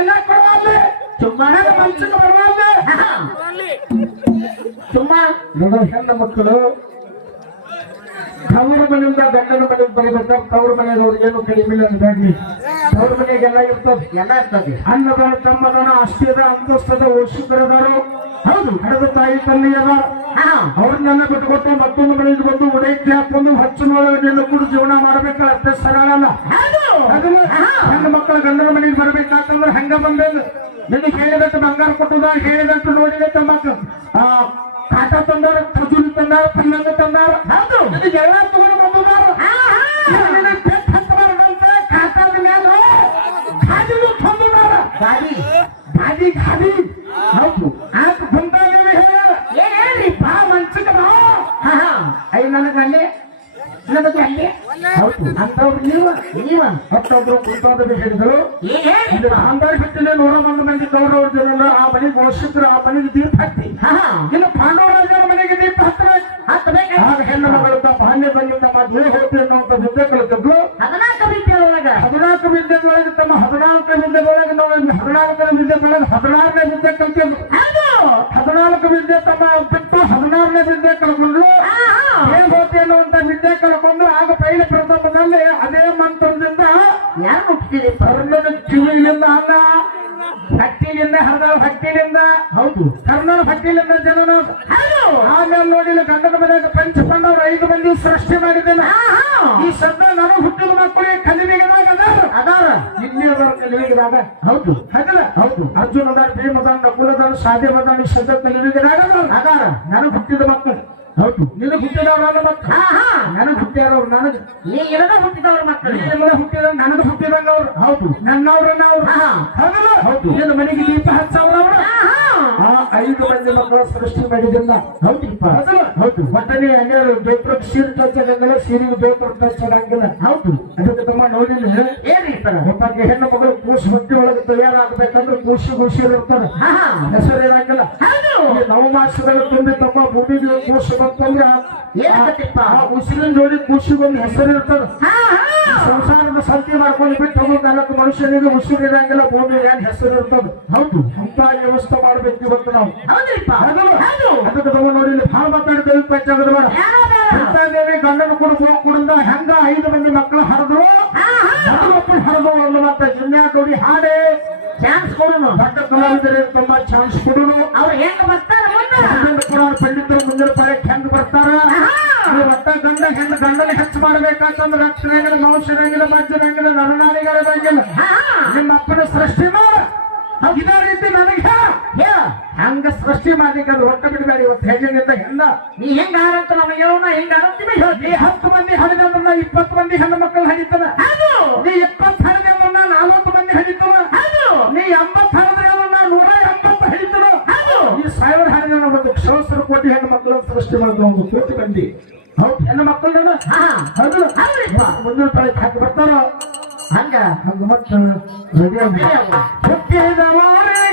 ತಿನ್ನಕ್ ಬರವಾದ್ರೆ ಸುಮ್ಮನೆ ಮನ್ಸಿಗೆ ಬರವಾದ್ರೆ ಸುಮ್ಮ ನೋಡೋ ಹೆಣ್ಣ ಮಕ್ಕಳು. ತವರು ಮನೆಯಿಂದ ಗಂಡನ ಮನೆಗೆ ಬರಬೇಕು. ತವರು ಮನೆಯವ್ರಿಗೆ ಏನು ಕಡಿಮೆ ಇಲ್ಲ ಅಂತಾಗಿ ತವರು ಮನೆಗೆ ಎಲ್ಲ ಇರ್ತದೆ. ಎಲ್ಲ ಇರ್ತದೆ. ಅನ್ನದಾನ ತಮ್ಮದಾನ ಅಷ್ಟಿದ ಅಂತಸ್ತದ ಓಷಿಕರದಾರು ಹೌದು ಹಡದ ತಾಯಿ ತಂದೆಯದ ಅವ್ರನ್ನೆಲ್ಲ ಬಿಟ್ಕೊಟ್ಟು ಮತ್ತೊಂದು ಮನೆಗೆ ಬಂದು ಉಡೈತಿ ಹಾಕೊಂಡು ಹಚ್ಚಿನ ಒಳಗೆ ಕುಡಿದು ಜೀವನ ಮಾಡ್ಬೇಕಲ್ಲ ಹೌದು ಅದನ್ನ ಹೆಣ್ಣು ಮಕ್ಕಳು ಗಂಡನ ಮನೆಗೆ ಬರ್ಬೇಕಾತಂದ್ರೆ ಹಂಗ ಬಂದೇನು ನಿನಗೆ ಹೇಳಿದಟ್ಟು ಬಂಗಾರ ಕೊಟ್ಟದ ಹೇಳಿದಟ್ಟು ನೋಡಿದ ತಮ್ಮ ಕಾಟ ತಂದಾರ ಖಜೂರಿ ತಂದಾರ ಪಲ್ಲಂಗ ತಂದಾರ. ಹೌದು. ನಿನಗೆ ಎಲ್ಲ ತಗೊಂಡು ಬಂದಾರ ಗಾಡಿ ಗಾದಿ. ಗಾದಿ ಹೌದು. ಆತ ಬಂದಾಗ ಹೇಳ್ರಿ? ಬಾ ಮಂಚಕ್ಕೆ ಬಾ. ಹಾ ಹಾ. ಐ ನನಗೆ ಅಲ್ಲಿ ನನಗೆ ಅಲ್ಲಿ ಹೌದು ಅಂತವ್ರು ನೀವ ನೀವ ಹತ್ತೊಬ್ರು ಕುಂತೋದ ಹೇಳಿದ್ರು. ಏನ್ ಹೇಳ್ರಿ ಇದು ಅಂದಾಜ್ ಬಿಟ್ಟಿಲ್ಲ ನೂರ ಒಂದು ಮಂದಿ ಗೌರವ ಆ ಮನೆಗೆ ಘೋಷಿದ್ರು ಆ ಮನೆಗೆ ದೀಪ ಹತ್ತಿ. ಇನ್ನು ಪಾಂಡವರಾಜನ ಮನೆಗೆ ದೀಪ ಹತ್ತಿರ ಆಗ ಹೆಣ್ಣು ಮಗಳು ತಮ್ಮ ಬಾಲ್ಯದಲ್ಲಿ ತಮ್ಮ ದೇಹ ಹೋತಿ ಅನ್ನುವಂತ ವಿದ್ಯೆ ಕಲಿತಿದ್ರು ಹದಿನಾಲ್ಕು ವಿದ್ಯೆ ಒಳಗ ಹದಿನಾಲ್ಕು ವಿದ್ಯೆಗಳೊಳಗೆ ತಮ್ಮ ಹದಿನಾಲ್ಕು ವಿದ್ಯೆಗಳೊಳಗೆ ನಾವು ಹದಿನಾಲ್ಕರ ವಿದ್ಯೆಗಳೊಳಗೆ ಹದಿನಾರನೇ ವಿದ್ಯೆ ಕಲ್ತಿದ್ರು ಹೌದು. ಹದಿನಾಲ್ಕು ವಿದ್ಯೆ ತಮ್ಮ ಬಿಟ್ಟು ಹದಿನಾರನೇ ವಿದ್ಯೆ ಕಳ್ಕೊಂಡ್ರು ಹಾ ಹಾ. ಅನ್ನುವಂತ ವಿದ್ಯೆ ಕಳ್ಕೊಂಡು ಆಗ ಪ್ರಥಮದಲ್ಲಿ ಅದೇ ಮಂತ್ರದಿಂದ ಯಾರು ಮುಟ್ತೀರಿ ಕರ್ಣನ ಕಿವಿಯಿಂದ ಅಲ್ಲ ಭಕ್ತಿಲಿಂದ ಹರಿದ ಭಕ್ತಿಲಿಂದ ಹೌದು. ಕರ್ಣನ ಹಟ್ಟಿಲಿಂದ ಜನನ ಆಮೇಲೆ ನೋಡಿಲ್ಲ ಗಂಡನ ಮನೆಯಾಗ ಪಂಚಪಾಂಡವರು ಐದು ಮಂದಿ ಸೃಷ್ಟಿ ಮಾಡಿದ್ದೇನೆ. ಹಾ ಹಾ. ಈ ಶಬ್ದ ನಾನು ಹುಟ್ಟಿದ ಮಕ್ಕಳಿಗೆ ಕಲಿವಿಗೆದಾಗ ಅದಾರ? ಅದಾರ. ಇಲ್ಲಿ ಅದಾರ ಕಲಿವಿಗೆದಾಗ ಹೌದು. ಹೌದಲ್ಲ ಹೌದು. ಅರ್ಜುನ ಅದಾರ ನಕುಲದ ಅದಾರ ನಕುಲ ಅದಾರ ಸಾಧ್ಯ ಅದಾರ ಈ ಶಬ್ದ ಕಲಿವಿಗೆದಾಗ ಅದಾರ? ಅದಾರ. ನನಗೆ ಹುಟ್ಟಿದ ಮಕ್ಕಳು. ಹೌದು. ನಿನ್ನ ಹುಟ್ಟಿದವ್ರು ನನ್ನ ಮಕ್ಕಳು. ಹಾ ಹಾ. ನನಗೆ ಹುಟ್ಟಿದವ್ರು ನನಗೆ. ನೀ ಇರದ ಹುಟ್ಟಿದವ್ರ ಮಕ್ಕಳು. ಹುಟ್ಟಿದ ನನಗೆ ಹುಟ್ಟಿದಂಗ ಅವ್ರು ಹೌದು. ನನ್ನವ್ರನ್ನ ಅವ್ರು. ಹಾ. ಹೌದಲ್ಲ ಹೌದು. ನಿನ್ನ ಮನೆಗೆ ದೀಪ ಹಚ್ಚವ್ರ ಅವ್ರು ಹಾ ಹಾ. ಐದು ಮಂದಿ ಮಕ್ಕಳ ಸೃಷ್ಟಿ ಮಾಡಿದಿಲ್ಲ ಹೌದಿಪ್ಪ ಹೌದು. ಮತ್ತೆ ಹಂಗಾರು ದೋತ್ರ ಸೀರೆ ಟಚ್ಚಾಗಂಗಿಲ್ಲ ಸೀರೆಗೆ ದೋತ್ರ ಟಚ್ಚಾಗಂಗಿಲ್ಲ ಹೌದು. ಅದಕ್ಕೆ ತಮ್ಮ ನೋಡಿಲ್ಲ. ಏನ್ರಿ ಸರ್ ಒಬ್ಬಕ್ಕೆ ಹೆಣ್ಣು ಮಗಳು ಕೂಸು ಹೊಟ್ಟಿ ಒಳಗೆ ತಯಾರಾಗಬೇಕಂದ್ರೆ ಕೂಸು ಖುಷಿ ಇರ್ತಾರೆ ಹೆಸರು ಏನಾಗಿಲ್ಲ? ನವಮಾಸದಲ್ಲಿ ತುಂಬಿ ತಮ್ಮ ಭೂಮಿಗೆ ಕೂಸು ಬಂತಂದ್ರೆ ಉಸಿರಿನ ನೋಡಿ ಕೂಸಿಗೊಂದು ಹೆಸರು ಇರ್ತಾರೆ. ಸಂಸಾರದ ಸಂತಿ ಮಾಡ್ಕೊಂಡು ಬಿಟ್ಟು ಹೋಗೋ ಕಾಲಕ್ಕೆ ಮನುಷ್ಯನಿಗೆ ಉಸಿರು ಇರಂಗಿಲ್ಲ ಭೂಮಿಗೆ ಏನ್ ಹೆಸರು ಇರ್ತದೆ? ಹೌದು. ಅಂತ ವ್ಯವಸ್ಥೆ ಮಾಡ್ಬೇಕು ಇವತ್ತು ನಾವು. ಹೌದ್ರಿಪ್ಪ. ತಗೊಂಡು ನೋಡಿ ಇಲ್ಲಿ ಭಾಳ ಮಾತಾಡ್ತೇವೆ ಪಂಚಾಂಗದ ಬೇಡ ಯಾರದ ದೇವಿ ಗಂಡನ ಕೂಡ ಕುಡಿದ ಹೆಂಗ ಐದು ಮಂದಿ ಮಕ್ಕಳು ಹರಿದ್ರು. ಮಕ್ಕಳು ಹರಿದು ಒಂದು ಮತ್ತೆ ಜಿನ್ಯಾ ನೋಡಿ ಹಾಡೆ. ಚಾನ್ಸ್ ಕೊಡೋಣ ದೊಡ್ಡ ಕಲಾವಿದರಿಗೆ ತುಂಬಾ ಚಾನ್ಸ್ ಕೊಡೋನು. ಅವ್ರು ಹೆಂಗ ಬರ್ತಾರ ಪುರಾಣ ಪಂಡಿತರು ಮುಂದಿನ ಪರಕ್ಕೆ ಹೆಂಗ್ ಬರ್ತಾರ? ಒಟ್ಟ ಗಂಡ ಹೆಂಗ್ ಗಂಡನ ಹೆಚ್ಚು ಮಾಡ್ಬೇಕಂತಂದ್ರೆ ರಕ್ಷಣೆ ಇರಂಗಿಲ್ಲ ಮಜ್ಜರಂಗಿಲ್ಲ ಹಾ. ನಿಮ್ಮ ಅಪ್ಪನ ಸೃಷ್ಟಿ ಇದೇ ರೀತಿ ನನಗೆ? ಹೇಳ. ಹೇಳ ಹಂಗ ಸೃಷ್ಟಿ ಮಾಡ್ಲಿಕ್ಕೆ ಅದು ರೊಕ್ಕ ಬಿಡಬೇಡಿ ಇವತ್ತು ಹೆಜ್ಜೆನಿಂದ ಹೆಣ್ಣ. ನೀ ಹೆಂಗ ಆರಂತ ನಮಗೆ ಹೇಳೋಣ ಹೆಂಗ ಆರಂತೀವಿ ನೀ ಹತ್ತು ಮಂದಿ ಹಡಿದ ಇಪ್ಪತ್ತು ಮಂದಿ ಹೆಣ್ಣು ಮಕ್ಕಳು ಹಡಿತಾನ ಹೌದು. ನೀ ಇಪ್ಪತ್ತು ಹಡಿದ ನಾಲ್ವತ್ತು ಮಂದಿ ಹಡಿತಾನ ಹೌದು. ನೀ ಎಂಬತ್ತು ಹಡಿದ ನೂರ ಎಂಬತ್ತು ಹಿಡಿತಾನ ಹೌದು. ಈ ಸಾವಿರ ಹಡಿದ ಒಂದು ಸಹಸ್ರ ಕೋಟಿ ಹೆಣ್ಣು ಮಕ್ಕಳನ್ನು ಸೃಷ್ಟಿ ಮಾಡಿದ ಒಂದು ಕೋಟಿ ಮಂದಿ. ಹೆಣ್ಣು ಮಕ್ಕಳು ಹೌದು. ಮುಂದಿನ ತಲೆ ಹಾಕಿ ಬರ್ತಾರ? ಹಂಗ? ಹಂಗ ಮತ್ತೆ ರೆಡಿ ಹುಟ್ಟಿದ ಮಾರಿಗೆ